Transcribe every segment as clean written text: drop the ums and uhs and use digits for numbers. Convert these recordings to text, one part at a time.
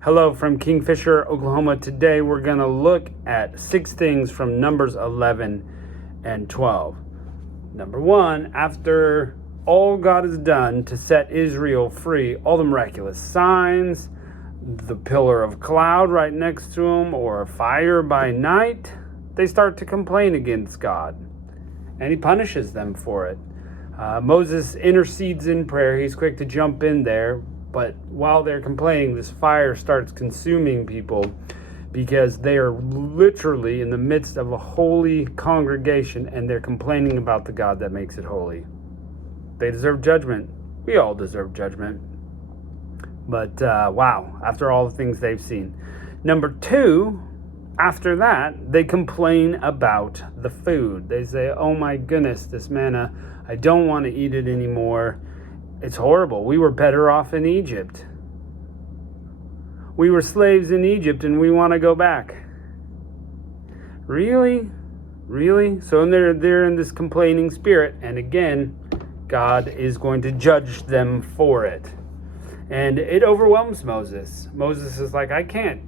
Hello from Kingfisher, Oklahoma. Today we're going to look at 6 things from Numbers 11 and 12. Number 1, after all God has done to set Israel free, all the miraculous signs, the pillar of cloud right next to them, or fire by night, they start to complain against God, and he punishes them for it. Moses intercedes in prayer. He's quick to jump in there. But while they're complaining, this fire starts consuming people because they are literally in the midst of a holy congregation and they're complaining about the God that makes it holy. They deserve judgment. We all deserve judgment. But wow, after all the things they've seen. Number 2, after that, they complain about the food. They say, oh my goodness, this manna, I don't want to eat it anymore. It's horrible. We were better off in Egypt. We were slaves in Egypt and we want to go back. Really? Really? So they're in this complaining spirit. And again, God is going to judge them for it. And it overwhelms Moses. Moses is like, I can't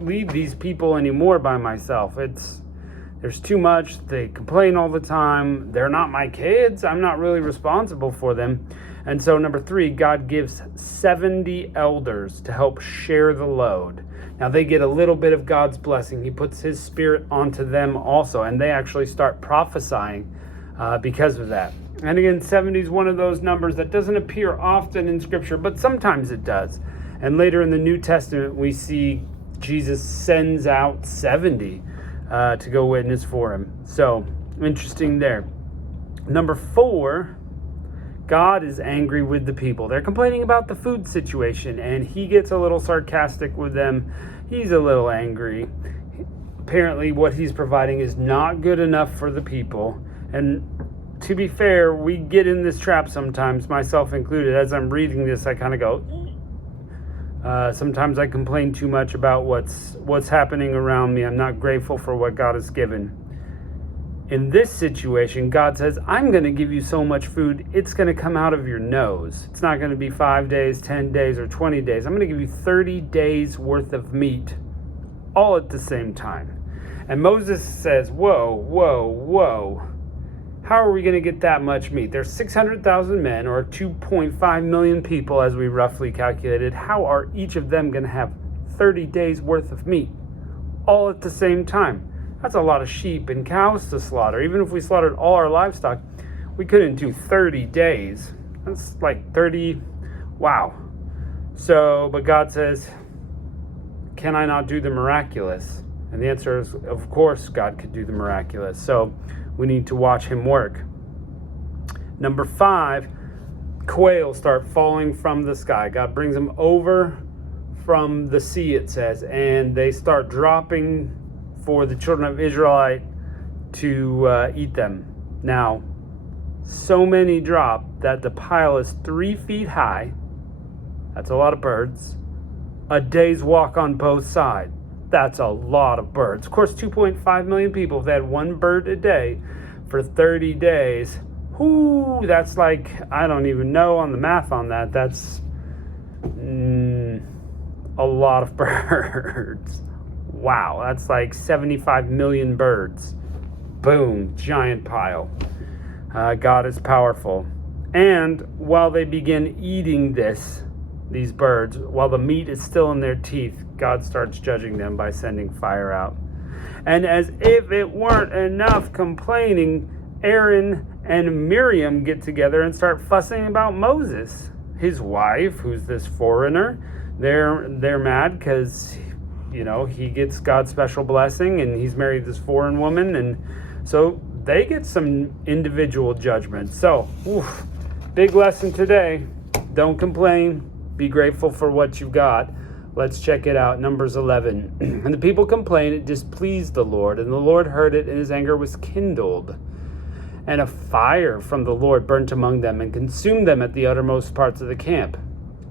lead these people anymore by myself. There's too much. They complain all the time. They're not my kids. I'm not really responsible for them. And so number 3, God gives 70 elders to help share the load. Now they get a little bit of God's blessing. He puts his spirit onto them also, and they actually start prophesying because of that. And again, 70 is one of those numbers that doesn't appear often in Scripture, but sometimes it does. And later in the New Testament, we see Jesus sends out 70 to go witness for him. So, interesting there. Number 4, God is angry with the people. They're complaining about the food situation, and he gets a little sarcastic with them. He's a little angry. Apparently, what he's providing is not good enough for the people. And to be fair, we get in this trap sometimes, myself included. As I'm reading this, I kind of go, sometimes I complain too much about what's happening around me. I'm not grateful for what God has given. In this situation, God says, I'm going to give you so much food, it's going to come out of your nose. It's not going to be 5 days, 10 days, or 20 days. I'm going to give you 30 days worth of meat, all at the same time. And Moses says, whoa. How are we going to get that much meat? There's 600,000 men, or 2.5 million people, as we roughly calculated. How are each of them going to have 30 days worth of meat, all at the same time? That's a lot of sheep and cows to slaughter. Even if we slaughtered all our livestock, we couldn't do 30 days. That's like 30, wow. So, but God says, can I not do the miraculous? And the answer is, of course, God could do the miraculous. So we need to watch him work. Number 5, quail start falling from the sky. God brings them over from the sea, it says, and they start dropping for the children of Israel to eat them. Now, so many drop that the pile is 3 feet high. That's a lot of birds. A day's walk on both sides. That's a lot of birds. Of course, 2.5 million people, if they had 1 bird a day for 30 days, that's like, I don't even know on the math on that. That's a lot of birds. Wow, that's like 75 million birds. Boom, giant pile. God is powerful. And while they begin eating these birds, while the meat is still in their teeth, God starts judging them by sending fire out. And as if it weren't enough complaining, Aaron and Miriam get together and start fussing about Moses. His wife, who's this foreigner, they're mad because he gets God's special blessing and he's married this foreign woman. And so they get some individual judgment. So, big lesson today. Don't complain. Be grateful for what you've got. Let's check it out. Numbers 11. And the people complained. It displeased the Lord. And the Lord heard it, and his anger was kindled. And a fire from the Lord burnt among them and consumed them at the uttermost parts of the camp.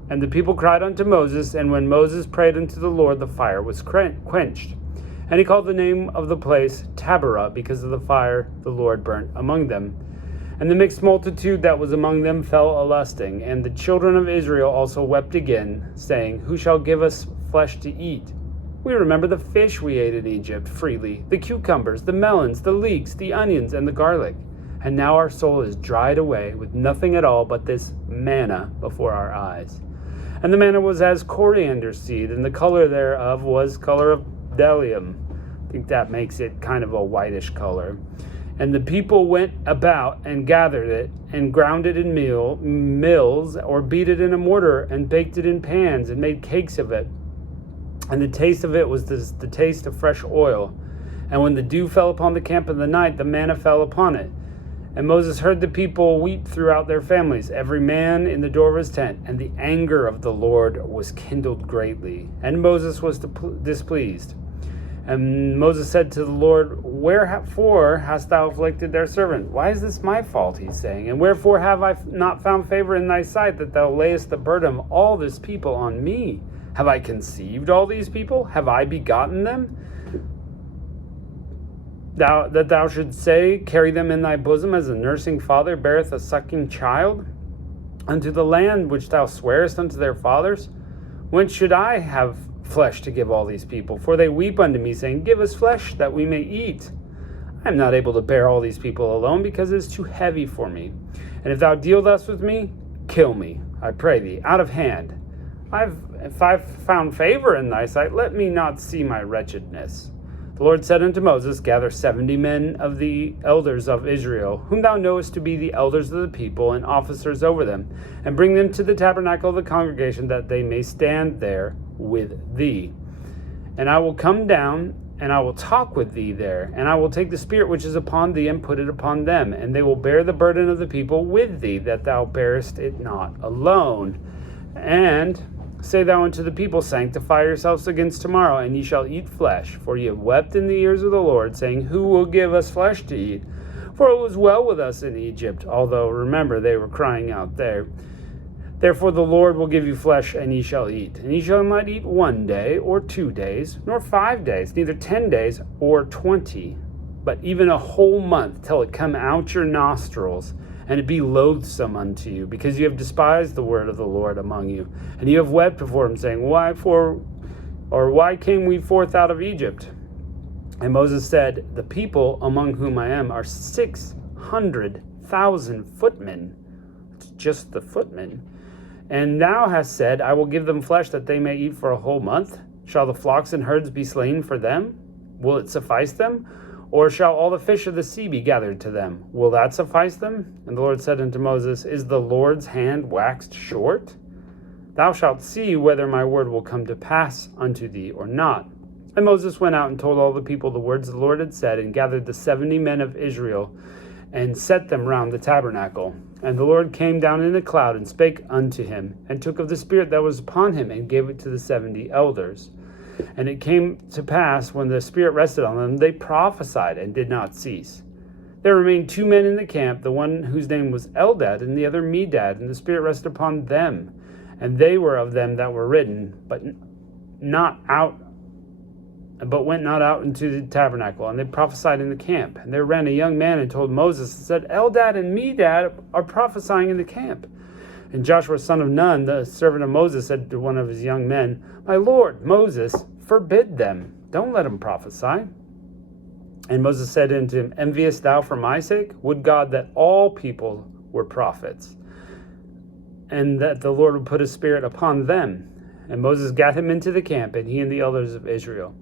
And the people cried unto Moses, and when Moses prayed unto the Lord, the fire was quenched. And he called the name of the place Taberah, because of the fire the Lord burnt among them. And the mixed multitude that was among them fell a lusting. And the children of Israel also wept again, saying, Who shall give us flesh to eat. We remember the fish we ate in Egypt freely, the cucumbers, the melons, the leeks, the onions, and the garlic. And now our soul is dried away with nothing at all but this manna before our eyes. And the manna was as coriander seed, and the color thereof was color of bdellium. I think that makes it kind of a whitish color. And the people went about and gathered it, and ground it in mills, or beat it in a mortar, and baked it in pans, and made cakes of it. And the taste of it was the taste of fresh oil. And when the dew fell upon the camp in the night, the manna fell upon it. And Moses heard the people weep throughout their families, every man in the door of his tent. And the anger of the Lord was kindled greatly. And Moses was displeased. And Moses said to the Lord, wherefore hast thou afflicted their servant? Why is this my fault, he's saying? And wherefore have I not found favor in thy sight, that thou layest the burden of all this people on me? Have I conceived all these people? Have I begotten them? That thou shouldst say, carry them in thy bosom, as a nursing father beareth a sucking child, unto the land which thou swarest unto their fathers? Whence should I have flesh to give all these people? For they weep unto me, saying, give us flesh that we may eat. I am not able to bear all these people alone, because it is too heavy for me. And if thou deal thus with me, kill me, I pray thee, out of hand. If I've found favor in thy sight, let me not see my wretchedness. The Lord said unto Moses, gather 70 men of the elders of Israel, whom thou knowest to be the elders of the people and officers over them, and bring them to the tabernacle of the congregation, that they may stand there with thee. And I will come down, and I will talk with thee there, and I will take the spirit which is upon thee, and put it upon them, and they will bear the burden of the people with thee, that thou bearest it not alone. And say thou unto the people, sanctify yourselves against tomorrow, and ye shall eat flesh. For ye have wept in the ears of the Lord, saying, who will give us flesh to eat? For it was well with us in Egypt, although, remember, they were crying out there. Therefore the Lord will give you flesh, and ye shall eat. And ye shall not eat 1 day, or 2 days, nor 5 days, neither 10 days, or 20, but even a whole month, till it come out your nostrils, and it be loathsome unto you, because you have despised the word of the Lord among you, and you have wept before him, saying, why came we forth out of Egypt? And Moses said, the people among whom I am are 600,000 footmen. It's just the footmen. And thou hast said, I will give them flesh that they may eat for a whole month. Shall the flocks and herds be slain for them? Will it suffice them? Or shall all the fish of the sea be gathered to them? Will that suffice them? And the Lord said unto Moses, is the Lord's hand waxed short? Thou shalt see whether my word will come to pass unto thee or not. And Moses went out and told all the people the words the Lord had said, and gathered the 70 men of Israel, and set them round the tabernacle. And the Lord came down in a cloud, and spake unto him, and took of the spirit that was upon him, and gave it to the 70 elders. And it came to pass, when the Spirit rested on them, they prophesied and did not cease. There remained 2 men in the camp, the one whose name was Eldad, and the other Medad, and the Spirit rested upon them. And they were of them that were written, but went not out into the tabernacle. And they prophesied in the camp. And there ran a young man and told Moses, and said, Eldad and Medad are prophesying in the camp. And Joshua son of Nun, the servant of Moses, said to one of his young men, my lord, Moses, forbid them. Don't let them prophesy. And Moses said unto him, enviest thou for my sake? Would God that all people were prophets, and that the Lord would put his spirit upon them. And Moses gat him into the camp, and he and the elders of Israel.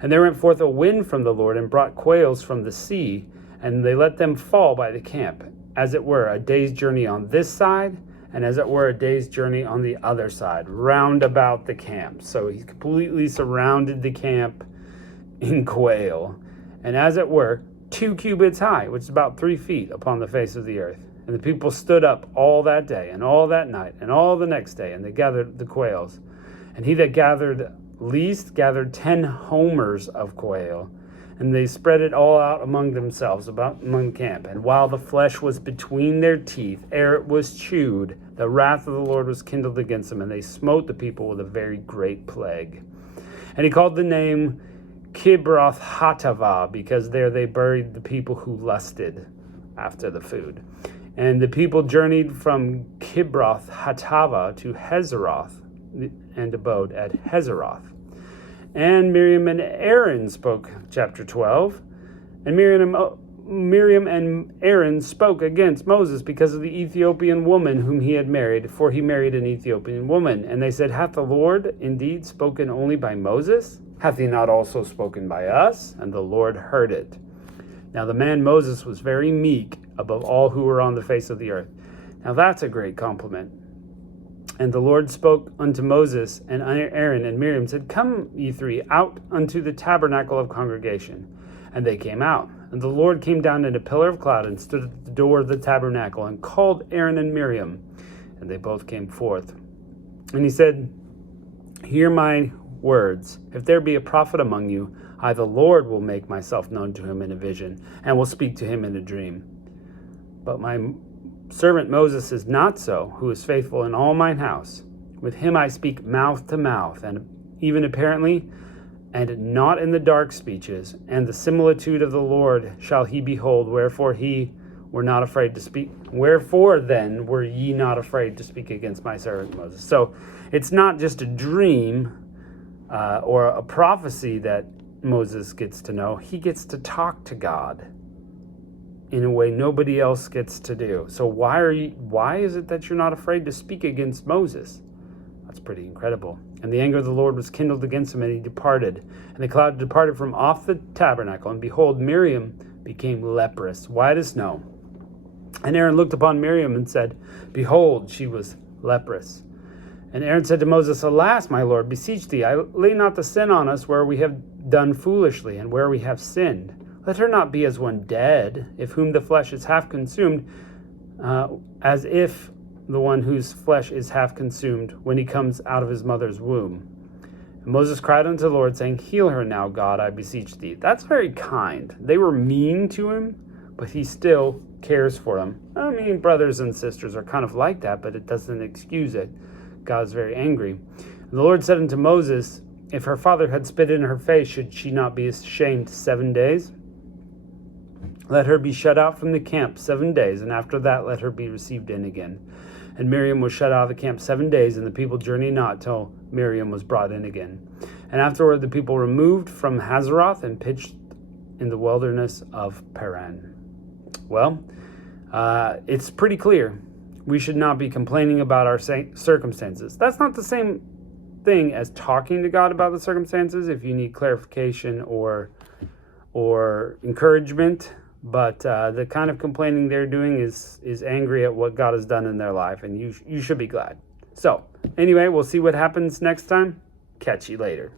And there went forth a wind from the Lord, and brought quails from the sea, and they let them fall by the camp, as it were a day's journey on this side, and as it were a day's journey on the other side, round about the camp. So he completely surrounded the camp in quail, and as it were 2 cubits high, which is about 3 feet upon the face of the earth. And the people stood up all that day, and all that night, and all the next day, and they gathered the quails. And he that gathered least gathered 10 homers of quail, and they spread it all out among themselves, among the camp. And while the flesh was between their teeth, ere it was chewed, the wrath of the Lord was kindled against them, and they smote the people with a very great plague. And he called the name Kibroth Hattaavah, because there they buried the people who lusted after the food. And the people journeyed from Kibroth Hattaavah to Hazeroth, and abode at Hazeroth. And Miriam and Aaron spoke, chapter 12. And Miriam and Aaron spoke against Moses because of the Ethiopian woman whom he had married, for he married an Ethiopian woman. And they said, Hath the Lord indeed spoken only by Moses? Hath he not also spoken by us? And the Lord heard it. Now the man Moses was very meek above all who were on the face of the earth. Now that's a great compliment. And the Lord spoke unto Moses, and Aaron and Miriam said, Come, ye three, out unto the tabernacle of congregation. And they came out. And the Lord came down in a pillar of cloud and stood at the door of the tabernacle and called Aaron and Miriam. And they both came forth. And he said, Hear my words. If there be a prophet among you, I, the Lord, will make myself known to him in a vision, and will speak to him in a dream. But my servant Moses is not so, who is faithful in all mine house. With him I speak mouth to mouth, and even apparently, and not in the dark speeches. And the similitude of the Lord shall he behold, wherefore were not afraid to speak. Wherefore then were ye not afraid to speak against my servant Moses? So it's not just a dream or a prophecy that Moses gets to know. He gets to talk to God in a way nobody else gets to do. So why is it that you're not afraid to speak against Moses? That's pretty incredible. And the anger of the Lord was kindled against him, and he departed. And the cloud departed from off the tabernacle, and behold, Miriam became leprous, white as snow. And Aaron looked upon Miriam and said, Behold, she was leprous. And Aaron said to Moses, Alas, my Lord, beseech thee, lay not the sin on us where we have done foolishly, and where we have sinned. Let her not be as one dead, if whom the flesh is half consumed, as if the one whose flesh is half consumed when he comes out of his mother's womb. And Moses cried unto the Lord, saying, Heal her now, God, I beseech thee. That's very kind. They were mean to him, but he still cares for them. I mean, brothers and sisters are kind of like that, but it doesn't excuse it. God's very angry. And the Lord said unto Moses, If her father had spit in her face, should she not be ashamed 7 days? Let her be shut out from the camp 7 days, and after that let her be received in again. And Miriam was shut out of the camp 7 days, and the people journeyed not till Miriam was brought in again. And afterward the people removed from Hazeroth and pitched in the wilderness of Paran. Well, it's pretty clear. We should not be complaining about our circumstances. That's not the same thing as talking to God about the circumstances if you need clarification or encouragement. But the kind of complaining they're doing is angry at what God has done in their life, and you should be glad. So, anyway, we'll see what happens next time. Catch you later.